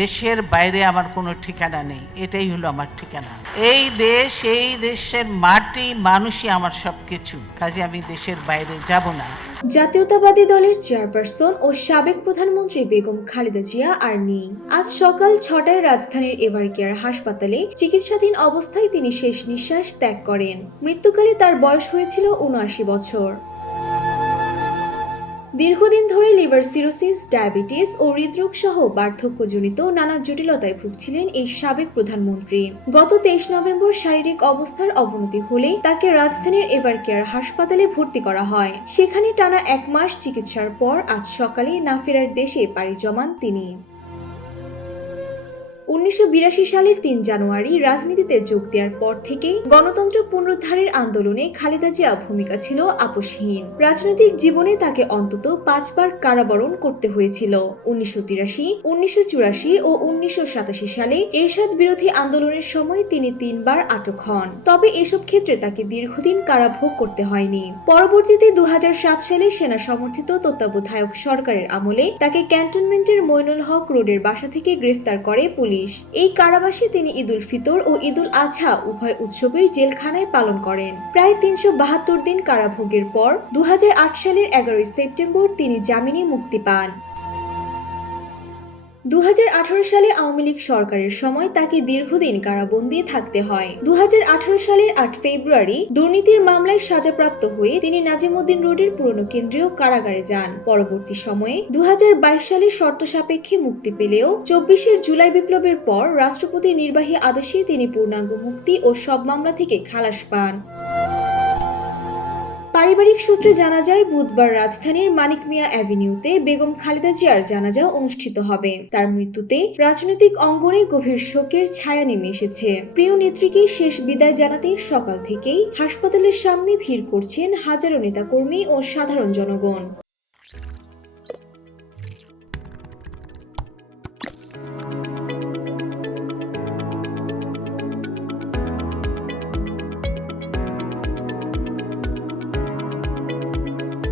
দেশের বাইরে আমার কোনো ঠিকানা নেই, এটাই হলো আমার ঠিকানা। এই দেশ, এই দেশের মাটি, মানুষই আমার সবকিছু, কাজে আমি দেশের বাইরে যাব না। জাতীয়তাবাদী দলের চেয়ারপারসন ও সাবেক প্রধানমন্ত্রী বেগম খালেদা জিয়া আর নেই। আজ সকাল ৬টায় রাজধানীর এভারকেয়ার হাসপাতালে চিকিৎসাধীন অবস্থায় তিনি শেষ নিঃশ্বাস ত্যাগ করেন। মৃত্যুকালে তার বয়স হয়েছিল ৭৯ বছর। দীর্ঘদিন ধরে লিভার সিরোসিস, ডায়াবেটিস ও হৃদরোগ সহ বার্ধক্যজনিত নানা জটিলতায় ভুগছিলেন এই সাবেক প্রধানমন্ত্রী। গত ২৩ নভেম্বর শারীরিক অবস্থার অবনতি হলে তাকে রাজধানীর এভারকেয়ার হাসপাতালে ভর্তি করা হয়। সেখানে টানা ১ মাস চিকিৎসার পর আজ সকালে না ফেরার দেশে পাড়ি জমান তিনি। ১৯৮২ সালের ৩ জানুয়ারি রাজনীতিতে যোগ দেওয়ার পর থেকেই গণতন্ত্র পুনরুদ্ধারের আন্দোলনে খালেদা জিয়া ভূমিকা ছিল আপোষহীন। রাজনৈতিক জীবনে তাকে অন্তত ৫ বার কারাবরণ করতে হয়েছিল। ১৯৮৩, ১৯৮৪ ও ১৯৮৭ সালে এরশাদ বিরোধী আন্দোলনের সময় তিনি ৩ বার আটক হন। তবে এসব ক্ষেত্রে তাকে দীর্ঘদিন কারাভোগ করতে হয়নি। পরবর্তীতে ২০০৭ সালে সেনা সমর্থিত তত্ত্বাবধায়ক সরকারের আমলে তাকে ক্যান্টনমেন্টের মইনুল হক রোডের বাসা থেকে গ্রেফতার করে পুলিশ। এই কারাবাসে তিনি ঈদুল ফিতর ও ঈদুল আজহা উভয় উৎসবই জেলখানায় পালন করেন। প্রায় ৩৭২ দিন কারাভোগের পর ২০০৮ সালের ১১ সেপ্টেম্বর তিনি জামিনে মুক্তি পান। ২০১৮ সালে আওয়ামী লীগ সরকারের সময় তাকে দীর্ঘদিন কারাবন্দী থাকতে হয়। ২০১৮ সালের ৮ ফেব্রুয়ারি দুর্নীতির মামলায় সাজাপ্রাপ্ত হয়ে তিনি নাজিমউদ্দিন রোডের পুরনো কেন্দ্রীয় কারাগারে যান। পরবর্তী সময়ে ২০২২ সালে শর্ত সাপেক্ষে মুক্তি পেলেও ২৪ জুলাই বিপ্লবের পর রাষ্ট্রপতি নির্বাহী আদেশে তিনি পূর্ণাঙ্গ মুক্তি ও সব মামলা থেকে খালাস পান। পারিবারিক সূত্রে জানা যায়, বুধবার রাজধানীর মানিক মিয়া অ্যাভিনিউতে বেগম খালেদা জিয়ার জানাজা অনুষ্ঠিত হবে। তার মৃত্যুতে রাজনৈতিক অঙ্গনে গভীর শোকের ছায়া নেমে এসেছে। প্রিয় নেত্রীকে শেষ বিদায় জানাতে সকাল থেকেই হাসপাতালের সামনে ভিড় করছেন হাজারো নেতাকর্মী ও সাধারণ জনগণ।